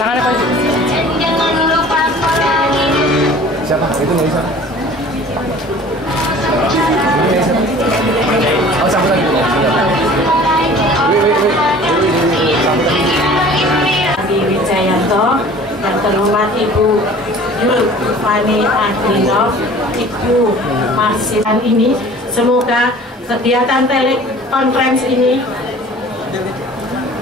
Tangannya Pak. Siapa? Itu mau siapa? Oh, sampai lagi. Di Wijayanto, yang terhormat Ibu Yul Fani Adrinov, Ibu Marsian ini, semoga kegiatan telekonferensi ini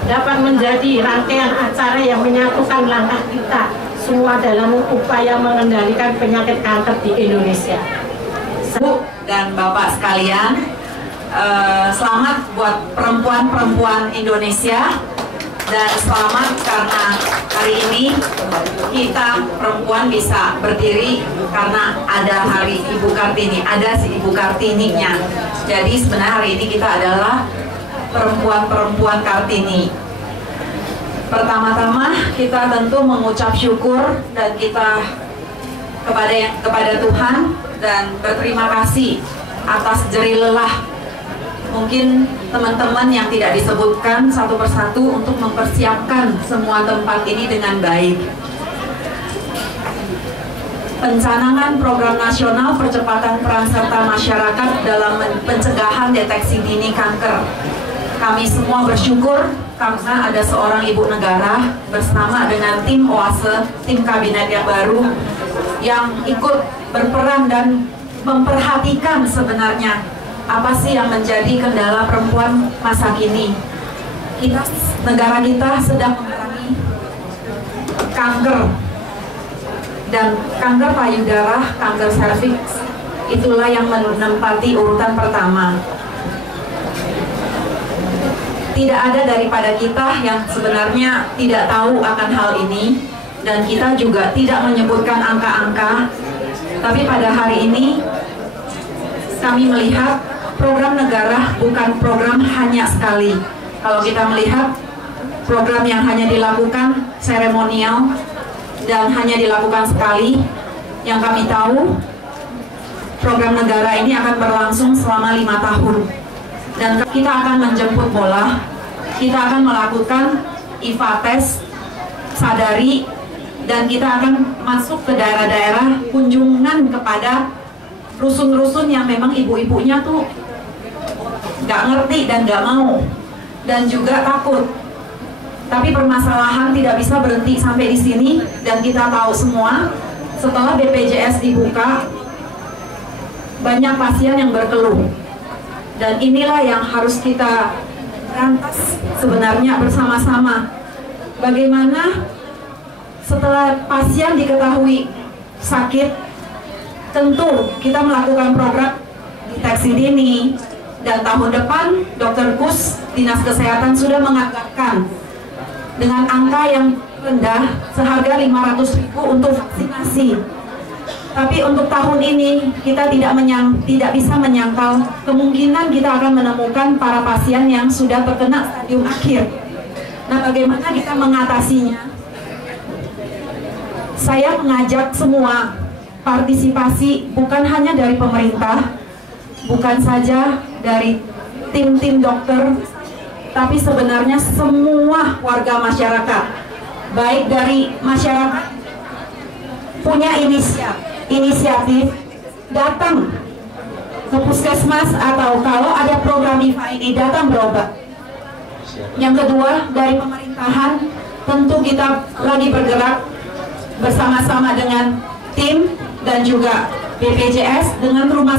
dapat menjadi rangkaian acara yang menyatukan langkah kita semua dalam upaya mengendalikan penyakit kanker di Indonesia. Bu dan Bapak sekalian, selamat buat perempuan-perempuan Indonesia, dan selamat karena hari ini kita perempuan bisa berdiri karena ada Hari Ibu Kartini, ada si Ibu Kartininya. Jadi sebenarnya hari ini kita adalah perempuan-perempuan Kartini. Pertama-tama kita tentu mengucap syukur dan kita kepada Tuhan dan berterima kasih atas jerih lelah mungkin teman-teman yang tidak disebutkan satu persatu untuk mempersiapkan semua tempat ini dengan baik. Pencanangan Program Nasional Percepatan Peran Serta Masyarakat dalam Pencegahan Deteksi Dini Kanker. Kami semua bersyukur karena ada seorang ibu negara bersama dengan tim OASE, tim kabinet yang baru, yang ikut berperan dan memperhatikan sebenarnya apa sih yang menjadi kendala perempuan masa kini. Negara kita sedang mengalami kanker, dan kanker payudara, kanker serviks, itulah yang menempati urutan pertama. Tidak ada daripada kita yang sebenarnya tidak tahu akan hal ini, dan kita juga tidak menyebutkan angka-angka. Tapi pada hari ini kami melihat program negara bukan program hanya sekali. Kalau kita melihat program yang hanya dilakukan seremonial dan hanya dilakukan sekali, yang kami tahu program negara ini akan berlangsung selama 5 tahun. Dan kita akan menjemput bola, kita akan melakukan IFA test, sadari, dan kita akan masuk ke daerah-daerah kunjungan kepada rusun-rusun yang memang ibu-ibunya tuh nggak ngerti dan nggak mau, dan juga takut. Tapi permasalahan tidak bisa berhenti sampai di sini, dan kita tahu semua setelah BPJS dibuka banyak pasien yang berkeluh. Dan inilah yang harus kita berantas sebenarnya bersama-sama. Bagaimana setelah pasien diketahui sakit, tentu kita melakukan program deteksi dini. Dan tahun depan Dr. Kus, Dinas Kesehatan sudah menganggarkan dengan angka yang rendah seharga 500.000 untuk vaksinasi. Tapi untuk tahun ini kita tidak bisa menyangkal kemungkinan kita akan menemukan para pasien yang sudah terkena stadium akhir. Nah, bagaimana kita mengatasinya? Saya mengajak semua partisipasi, bukan hanya dari pemerintah, bukan saja dari tim-tim dokter, tapi sebenarnya semua warga masyarakat, baik dari masyarakat punya inisiatif datang ke puskesmas, atau kalau ada program IFA ini datang berobat. Yang kedua, dari pemerintahan tentu kita lagi bergerak bersama-sama dengan tim dan juga BPJS dengan rumah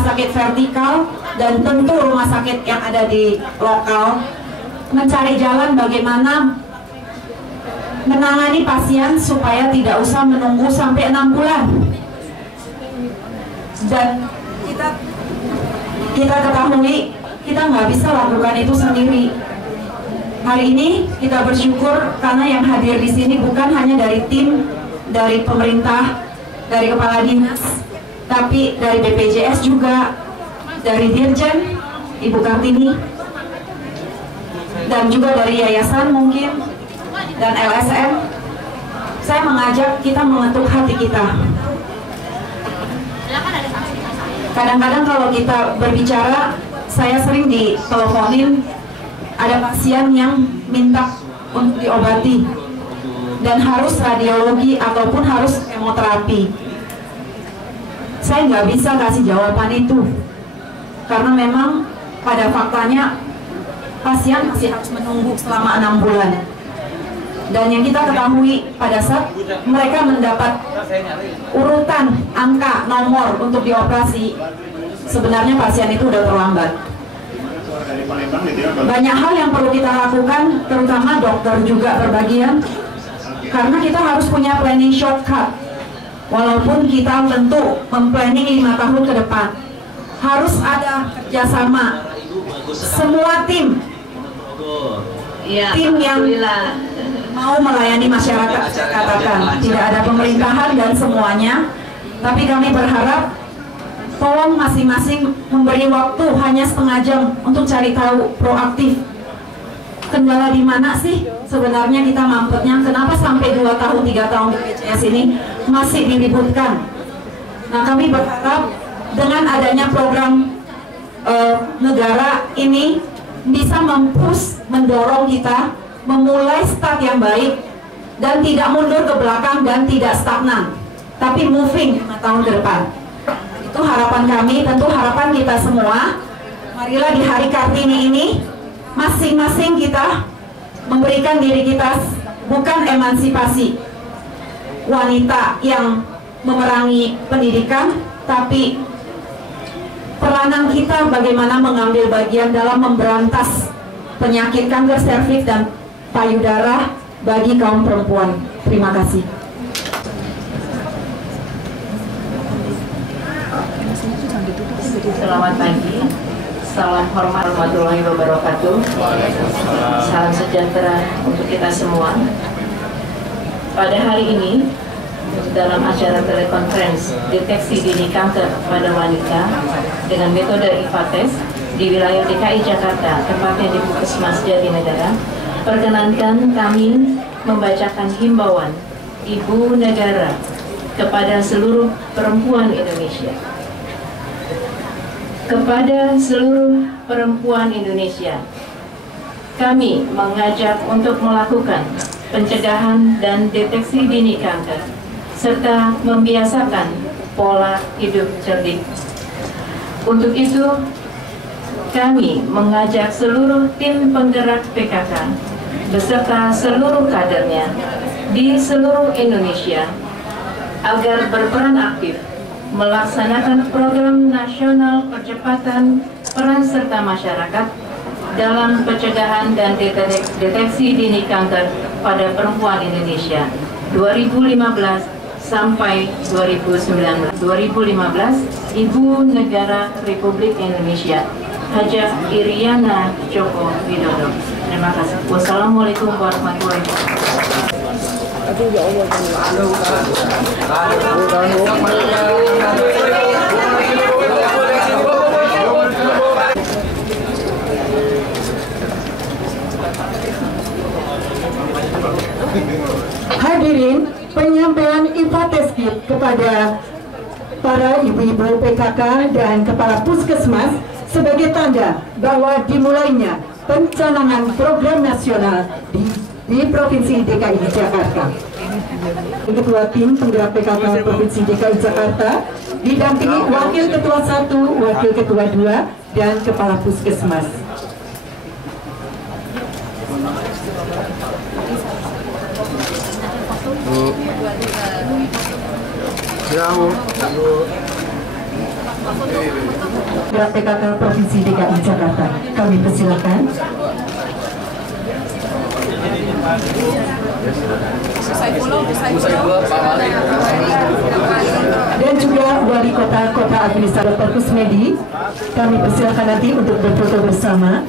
sakit vertikal dan tentu rumah sakit yang ada di lokal, mencari jalan bagaimana menangani pasien supaya tidak usah menunggu sampai 6 bulan. Dan kita ketahui kita nggak bisa lakukan itu sendiri. Hari ini kita bersyukur karena yang hadir di sini bukan hanya dari tim, dari pemerintah, dari kepala dinas, tapi dari BPJS juga, dari Dirjen Ibu Kartini, dan juga dari yayasan mungkin, dan LSM. Saya mengajak kita mengetuk hati kita. Kadang-kadang kalau kita berbicara, saya sering diteleponin ada pasien yang minta untuk diobati. dan harus radiologi ataupun harus kemoterapi. Saya nggak bisa kasih jawaban itu, karena memang pada faktanya pasien masih harus menunggu selama 6 bulan. Dan yang kita ketahui pada saat mereka mendapat urutan angka nomor untuk dioperasi, sebenarnya pasien itu udah terlambat. Banyak hal yang perlu kita lakukan, terutama dokter juga berbagian, karena kita harus punya planning shortcut. Walaupun kita tentu memplanning 5 tahun ke depan, harus ada kerjasama semua tim yang mau melayani masyarakat. Katakan tidak ada pemerintahan dan semuanya, tapi kami berharap tolong masing-masing memberi waktu hanya setengah jam untuk cari tahu, proaktif. Kendala di mana sih sebenarnya kita mampetnya? Kenapa sampai 2 tahun, 3 tahun BPJS ini masih diributkan? Nah, kami berharap dengan adanya program negara ini bisa mendorong kita memulai start yang baik dan tidak mundur ke belakang dan tidak stagnan, tapi moving 5 tahun ke depan. Itu harapan kami, tentu harapan kita semua. Marilah di Hari Kartini ini masing-masing kita memberikan diri kita, bukan emansipasi wanita yang memerangi pendidikan, tapi peranan kita bagaimana mengambil bagian dalam memberantas penyakit kanker serviks dan payudara bagi kaum perempuan. Terima kasih. Selamat pagi, salam hormat warahmatullahi wabarakatuh. Salam sejahtera untuk kita semua. Pada hari ini, dalam acara telekonferensi deteksi dini kanker pada wanita dengan metode IFA-tes di wilayah DKI Jakarta, tepatnya di Puskesmas Jatinegara, perkenankan kami membacakan himbauan Ibu Negara kepada seluruh perempuan Indonesia. Kepada seluruh perempuan Indonesia, kami mengajak untuk melakukan pencegahan dan deteksi dini kanker, serta membiasakan pola hidup cerdik. Untuk itu, kami mengajak seluruh tim penggerak PKK beserta seluruh kadernya di seluruh Indonesia agar berperan aktif melaksanakan program nasional percepatan peran serta masyarakat dalam pencegahan dan deteksi dini kanker pada perempuan Indonesia 2015 sampai 2019. 2015, Ibu Negara Republik Indonesia Hajah Iriana Joko Widodo. Terima kasih. Wassalamualaikum warahmatullahi wabarakatuh. Hadirin, penyampaian IFA-tes kepada para ibu-ibu PKK dan kepala puskesmas sebagai tanda bahwa dimulainya pencanangan program nasional di Provinsi DKI Jakarta. Ketua tim penggerak PKK Provinsi DKI Jakarta didampingi Wakil Ketua 1, Wakil Ketua 2, dan Kepala Puskesmas. Penggerak PKK Provinsi DKI Jakarta, kami persilakan. Dan juga Wali Kota Administrator Dr. Kusmedi, kami persilakan nanti untuk berfoto bersama.